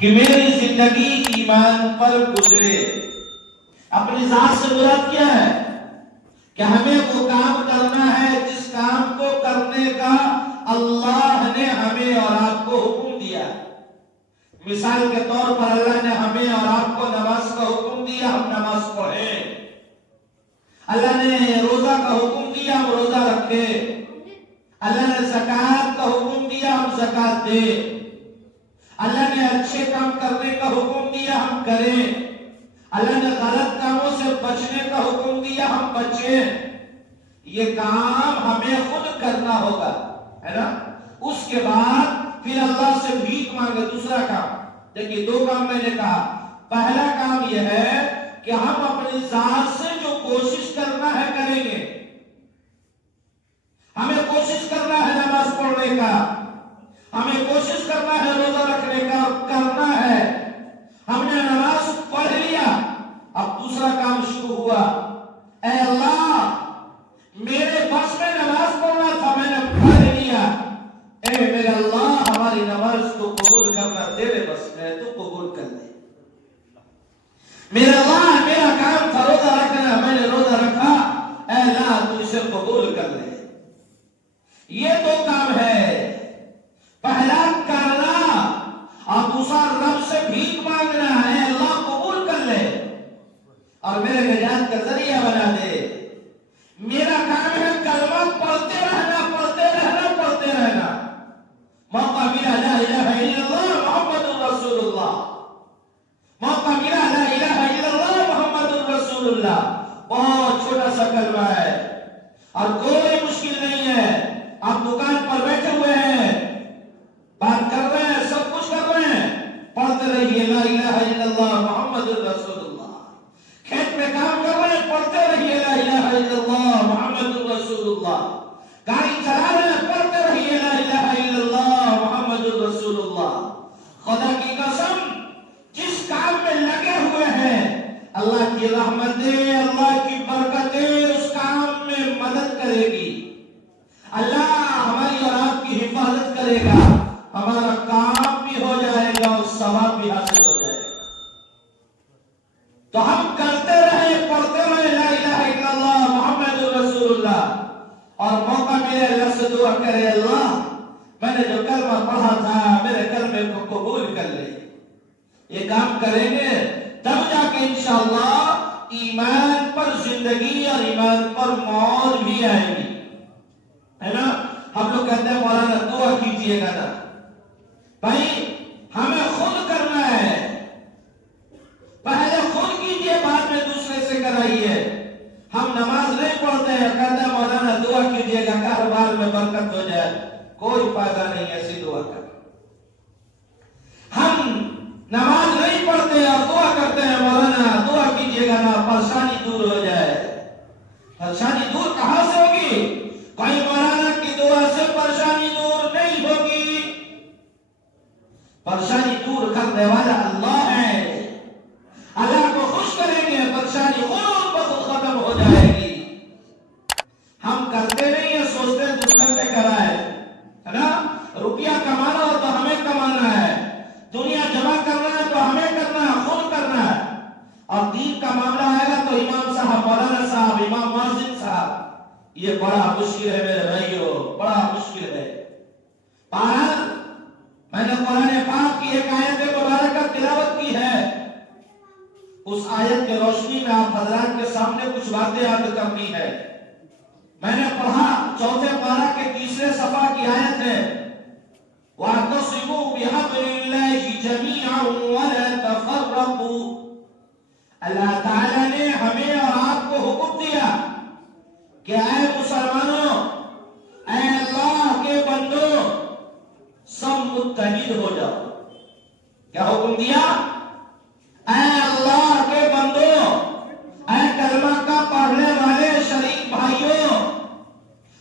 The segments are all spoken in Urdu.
کہ میری زندگی ایمان پر گزرے. اپنی ذات سے مراد کیا ہے؟ کہ ہمیں وہ کام کرنا ہے جس کام کو کرنے کا اللہ نے ہمیں اور آپ کو حکم دیا. مثال کے طور پر اللہ نے ہمیں اور آپ کو نماز کا حکم دیا، ہم نماز پڑھیں. اللہ نے روزہ کا حکم دیا، ہم روزہ رکھیں. اللہ نے زکوٰۃ کا حکم دیا، ہم زکوٰۃ دیں. اللہ نے اچھے کام کرنے کا حکم دیا، ہم کریں. اللہ نے غلط کاموں سے بچنے کا حکم دیا، ہم بچیں. یہ کام ہمیں خود کرنا ہوگا، ہے نا؟ اس کے بعد پھر اللہ سے بھیک مانگے. دوسرا کام دیکھیے، دو کام میں نے کہا. پہلا کام یہ ہے کہ ہم اپنی ذات سے جو کوشش کرنا ہے کریں گے. ہمیں کوشش کرنا ہے نماز پڑھنے کا، ہمیں کوشش کرنا ہے روزہ رکھنے کا، کرنا ہے. ہم نے نماز پڑھ لیا، اب دوسرا کام شروع ہوا. اے اللہ، میرے بس میں نماز پڑھنا تھا، میں نے پڑھ لیا. اے میرے اللہ، ہماری نماز کو قبول کرنا تیرے بس میں، تو قبول کر دے. میرے اللہ، میرا کام تھا روزہ رکھنا، میں نے روزہ رکھا، اے اللہ تو اسے قبول کر لے. یہ دو کام ہے. پہلا کرنا اور دوسرا رب سے بھیک مانگنا ہے، اللہ قبول کر لے اور میرے نجات کا ذریعہ بنا دے. میرا کام ہے کلمہ پڑھتے رہنا، پڑھتے رہنا، پڑھتے رہنا. موقع ملا لا الہ الا اللہ محمد رسول اللہ، موقع ملا لا الہ الا اللہ محمد رسول اللہ. بہت چھوٹا سا کلمہ ہے اور کوئی مشکل نہیں ہے. آپ دکان پر بیٹھے ہوئے ہیں، بات کر رہے ہیں، سب کچھ کر رہے ہیں، پڑھتے رہیے لا الہ الا اللہ محمد رسول اللہ. کھیت میں کام کر رہے ہیں، پڑھتے رہیے لا الہ الا اللہ محمد رسول اللہ. گاڑی چلا رہے ہیں، پڑھتے رہیے لا الہ الا اللہ محمد رسول اللہ. خدا کی قسم، جس کام میں لگے ہوئے ہیں، اللہ کی رحمتیں، اللہ کی برکتیں اس کام میں مدد کرے گی. اللہ ہماری اور آپ کی حفاظت کرے گا. ہمارا کام بھی ہو جائے گا اور ثواب بھی حاصل ہو جائے گا. تو ہم کرتے رہے، پڑھتے رہے لا الہ الا اللہ محمد رسول اللہ. اور موقع ملے اللہ سے دعا کرے، اللہ میں نے جو کلمہ پڑھا تھا میرے کلمے کو قبول کر لے. یہ کام کریں گے تب جا کے انشاءاللہ ایمان پر زندگی اور ایمان پر موت بھی آئے گی، ہے نا؟ ہم لوگ کہتے ہیں مولانا دعا کیجئے گا نا. بھائی ہمیں خود کرنا ہے. پہلے خود کیجئے، بعد میں دوسرے سے کرائیے. ہم نماز نہیں پڑھتے ہیں، کہتے ہیں مولانا دعا کیجئے گا کاروبار میں برکت ہو جائے. کوئی فائدہ نہیں ایسی دعا کا. ہم نماز نہیں پڑھتے اور دعا کرتے ہیں مولانا دعا کیجئے گا نا پریشانی دور ہو جائے. پریشانی دور کہاں سے ہوگی؟ کوئی مولانا کی دعا سے پریشانی دور نہیں ہوگی. پریشانی دور کرنے والا اللہ ہے. اللہ کو خوش کریں گے، پریشانی خود بخود ختم ہو جائے گی. ہم کرتے نہیں ہیں، سوچتے ہیں دوسرے سے کرائے، ہے نا؟ روپیہ کمانا ہو تو ہمیں کمانا ہے، دنیا جمع کرنا ہے تو ہمیں کرنا ہے، خود کرنا ہے. اور دین کا معاملہ آئے گا تو امام صاحب، مولانا صاحب، امام مؤذن صاحب، یہ بڑا مشکل ہے میرے بھائیو، بڑا مشکل ہے. بہرحال میں نے قرآن پاک کی ایک آیت مبارکہ تلاوت کی ہے. اس آیت کے روشنی میں آپ حضرات کے سامنے کچھ باتیں یاد کرنی ہے. میں نے پڑھا 4 پارہ کے 3 صفحہ کی آیت ہے، وَاعْتَصِمُوا بِحَبْلِ اللَّهِ جَمِيعًا وَلَا تَفَرَّقُوا. اللہ تعالیٰ نے ہمیں اور آپ کو حکم دیا کہ اے مسلمانوں، اے اللہ کے بندوں، سب متحد ہو جاؤ. کیا حکم دیا؟ اے اللہ کے بندوں، اے کلمہ کا پڑھنے والے شریک بھائیوں،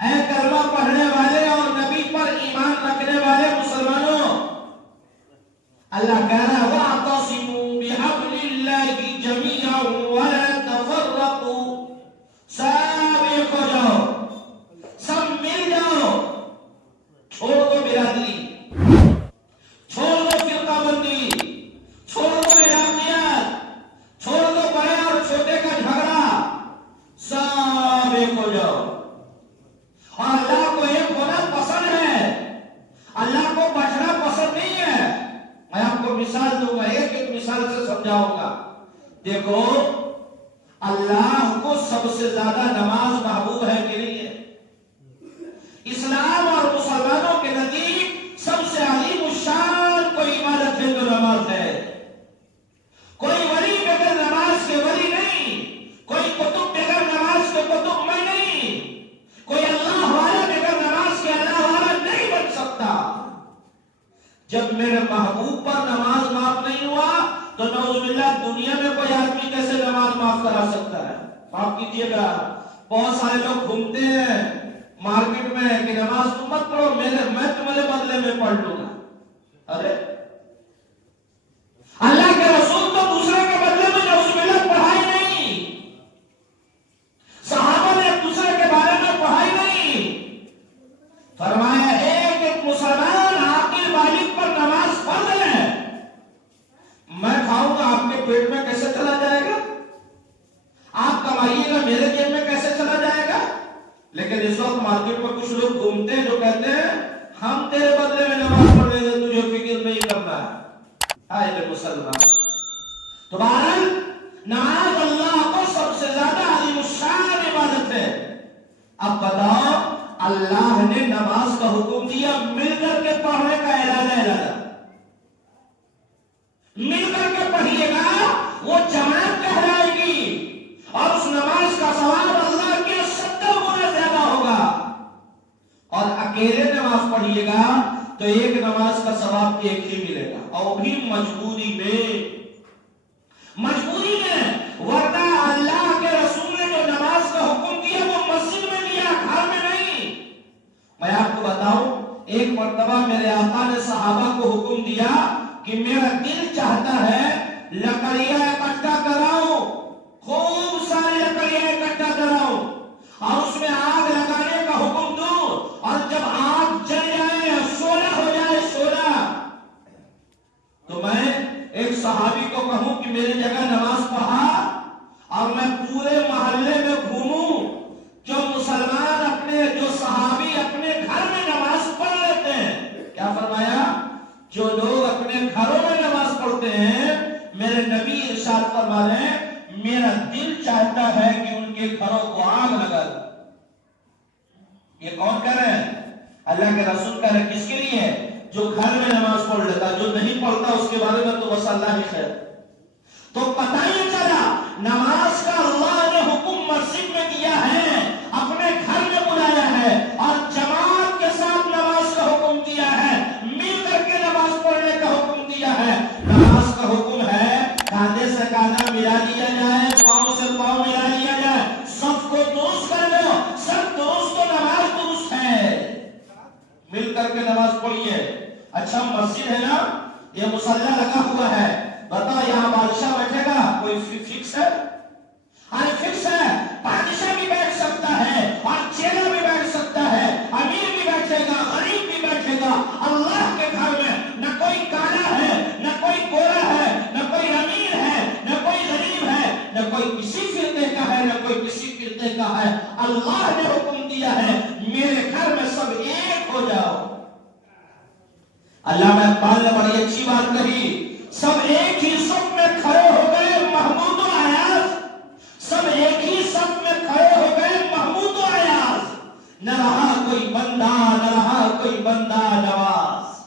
اے کلمہ پڑھنے والے اور نبی پر ایمان رکھنے والے مسلمانوں، اللہ کہہ رہا ہے وَاعْتَصِمُوا بِحَبْلِ اللَّهِ جَمِيعًا وَلَا تَفَرَّقُوا. سب ایک ہو جاؤ، سب مل جاؤ. چھوڑ دو برادری، چھوڑ دو مثال سے سمجھاؤں گا. دیکھو اللہ کو سب سے زیادہ نماز محبوب ہے کہ نہیں ہے؟ اسلام اور مسلمانوں کے نزدیک سب سے عظیم الشان کوئی عبادت ہے جو نماز ہے. کوئی ولی بغیر نماز کے ولی نہیں، کوئی قطب بغیر نماز کے قطب میں نہیں، کوئی اللہ والا بغیر نماز کے اللہ والا نہیں بن سکتا. جب میرے محبوب پر نماز معاف نہیں ہوا تو نعوذ باللہ دنیا میں کوئی آدمی کیسے نماز معاف کرا سکتا ہے؟ معاف کیجیے گا، بہت سارے لوگ گھومتے ہیں مارکیٹ میں کہ نماز تم مت پڑھو، میں تمہارے بدلے میں پڑھ لوں گا. ارے اللہ کے رسول تو دوسرے کے بدلے میں نعوذ باللہ پڑھائی نہیں، صحابہ نے ایک دوسرے کے بارے میں پڑھائی نہیں. فرمایا ایک ایک مسلمان عاقل بالغ پر نماز فرض ہے. میں کھاؤں گا آپ کے پیٹ میں کیسے چلا جائے گا؟ آپ کمائیے گا میرے جیب میں کیسے چلا جائے گا؟ لیکن اس وقت مارکیٹ میں کچھ لوگ گھومتے ہیں جو کہتے ہیں ہم تیرے بدلے میں نماز پڑھ لیں گے، تجھے فکر نہیں کرنا ہے. اے مسلمان، تو بہرحال نماز اللہ کو سب سے زیادہ عظیم الشان عبادت ہے. اب بتاؤ اللہ نے نماز کا حکم دیا مل کر کے پڑھنے کا اعلان مل کر کے پڑھیے گا وہ جماعت کہلائے گی اور اس نماز کا ثواب اللہ کے 70 گنا زیادہ ہوگا. اور اکیلے نماز پڑھیے گا تو ایک نماز کا ثواب ایک ہی ملے گا، اور بھی مجبوری میں. ورنہ اللہ کے رسول نے جو نماز کا حکم دیا وہ مسجد میں دیا، گھر میں نہیں. میں آپ کو بتاؤں ایک مرتبہ میرے آقا نے صحابہ کو حکم دیا کہ میرا دل چاہتا ہے لکڑیاں اکٹھا کراؤ، خوب ساری لکڑیاں اکٹھا کراؤ اور اس میں آگ لگانے کا حکم دوں، اور جب آگ جل جائے شعلہ ہو جائے شعلہ، تو میں ایک صحابی کو کہوں کہ میری جگہ نماز پڑھا اور میں پورے محلے میں گھوموں. جو مسلمان جو صحابی اپنے گھر میں نماز پڑھ لیتے ہیں، کیا فرمایا؟ جو لوگ اپنے گھروں میں نماز پڑھتے ہیں، میرے نبی ارشاد فرما رہے ہیں میرا دل چاہتا ہے کہ ان کے گھروں کو آگ لگا دو. یہ کون کہہ رہے ہیں؟ اللہ کے رسول کہہ رہے ہیں. کس کے لیے؟ جو گھر میں نماز پڑھ لیتا، جو نہیں پڑھتا اس کے بارے میں تو بس اللہ ہی خیر. تو پتہ ہی چلا نماز کا اللہ نے حکم مسجد میں دیا ہے، اپنے گھر میں بلایا ہے، اور جماعت کے ساتھ نماز کا حکم دیا ہے، مل کر کے نماز پڑھنے کا حکم دیا ہے. نماز کا حکم ہے کاندھے سے کاندھا ملا لیا جائے، پاؤں سے پاؤں ملا لیا جائے، سب کو درست کر لو، سب درست تو نماز درست ہے. مل کر کے نماز پڑھیے. اچھا مسجد ہے نا، یہ مصلی لگا ہوا ہے، بتا یہاں بادشاہ بیٹھے گا کوئی فکس ہے؟ ارے فکس ہے. بادشاہ بھی بیٹھ سکتا ہے اور چیلا بھی بیٹھ سکتا ہے، امیر بھی بیٹھے گا، غریب بھی بیٹھے گا. اللہ کے گھر میں نہ کوئی کالا ہے، نہ کوئی گورا ہے، نہ کوئی امیر ہے، نہ کوئی غریب ہے، نہ کوئی کسی فرقے کا ہے، نہ کوئی کسی فرقے کا ہے. اللہ نے حکم دیا ہے میرے گھر میں سب ایک ہو جاؤ. علامہ اقبال نے بڑی اچھی بات کہی، سب ایک ہی صف میں کھڑے ہو گئے محمود و ایاز، سب ایک ہی صف میں کھڑے ہو گئے محمود و ایاز، نہ رہا کوئی بندہ نہ رہا کوئی بندہ نواز.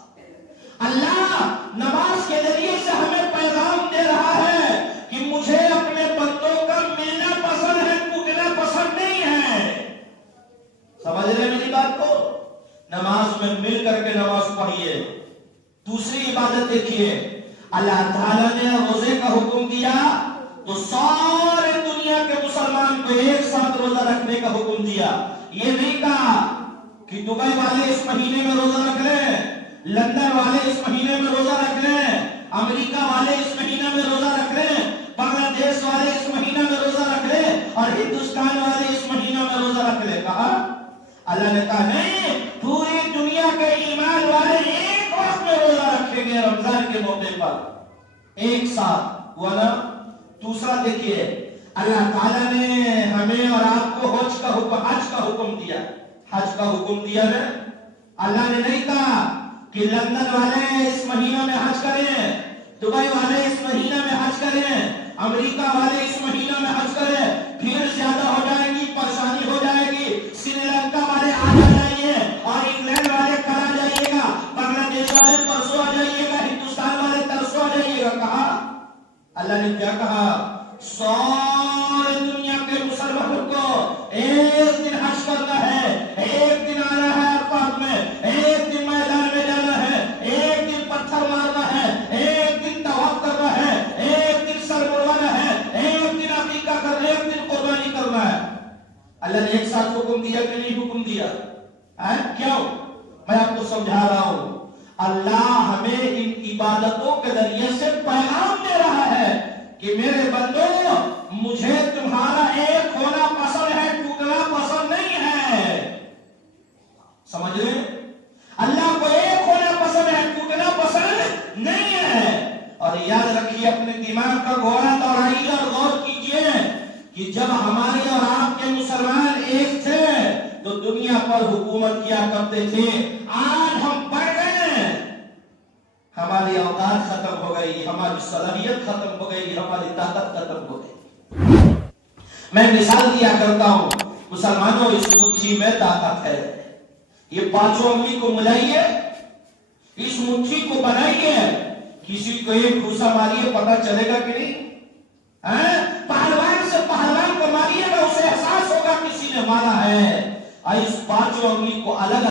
اللہ نماز کے ذریعے سے ہمیں پیغام دے رہا ہے کہ مجھے اپنے بندوں کا ملنا پسند ہے، ٹوٹنا پسند نہیں ہے. سمجھ رہے میری بات کو؟ نماز میں مل کر کے نماز پڑھیے. دوسری عبادت دیکھیے، اللہ تعالیٰ نے روزے کا حکم دیا تو سارے دنیا کے مسلمان کو ایک ساتھ روزہ رکھنے کا حکم دیا. یہ نہیں کہا کہ دبئی والے اس مہینے میں روزہ رکھ لیں، لندن والے اس مہینے میں روزہ رکھ لیں، امریکہ والے اس مہینے میں روزہ رکھ لیں، بنگلہ دیش والے اس مہینے میں روزہ رکھ لیں، اور ہندوستان والے اس مہینے میں روزہ رکھ لیں. کہا اللہ نے کہا نہیں، پوری دنیا کے ایمان والے ایک وقت میں روزہ رکھیں گے رمضان کے موقع پر ایک ساتھ. وہ نا دوسرا دیکھیے، اللہ تعالیٰ نے ہمیں اور آپ کو حج کا حکم دیا. حج کا حکم دیا ہے. اللہ نے نہیں کہا کہ لندن والے اس مہینہ میں حج کریں، دبئی والے اس مہینہ میں حج کریں، امریکہ والے اس مہینہ میں حج کریں، بھیڑ زیادہ ہو جائے گی، پریشانی ہو جائے گی، سری لنکا والے آ جائیے اور انگلینڈ والے کل آ جائیے گا، بنگلہ دیش والے پرسوں آ جائیے گا، ہندوستان والے ترسوں آ جائیے گا. کہا اللہ نے کیا کہا؟ سارے دنیا کے مسلمانوں کو ایک دن حج کرنا ہے، ایک دن آنا ہے عرفات میں، ایک دن میدان میں جانا ہے، ایک دن پتھر مارنا ہے، ایک دن طواف کرنا ہے، ایک دن سر مڑوانا ہے، ایک دن عقیقہ کرنا ہے، ایک دن قربانی کرنا ہے. اللہ نے ایک ساتھ حکم دیا کہ نہیں حکم دیا؟ کیوں؟ میں آپ کو سمجھا رہا ہوں. اللہ ہمیں ان عبادتوں کے ذریعے سے پیغام دے رہا ہے کہ میرے بندو، مجھے تمہارا ایک ہونا پسند ہے، ٹوٹنا پسند نہیں ہے. سمجھ رہے؟ اللہ کو ایک ہونا پسند ہے، ٹوٹنا پسند نہیں ہے. اور یاد رکھیے، اپنے دماغ کا گھوڑا دوڑائیے اور غور کیجئے کہ جب ہمارے اور آپ کے مسلمان ایک تھے تو دنیا پر حکومت کیا کرتے تھے. آج ہم بڑھ گئے، ہماری اوقات ختم ہو گئی، ہماری صلاحیت ختم ہو گئی، ہماری طاقت ختم ہو گئی. میں مثال دیا کرتا ہوں، مسلمانوں اس مٹھی میں طاقت ہے. یہ پانچوں انگلی کو ملائیے، اس مٹھی کو بنائیے، کسی کو ایک گھوسا ماریے، پتہ چلے گا کہ نہیں؟ پہلوان سے پہلوان کو ماریے گا، اسے احساس ہوگا کسی نے مارا ہے. اور اس پانچوں انگلی کو الگ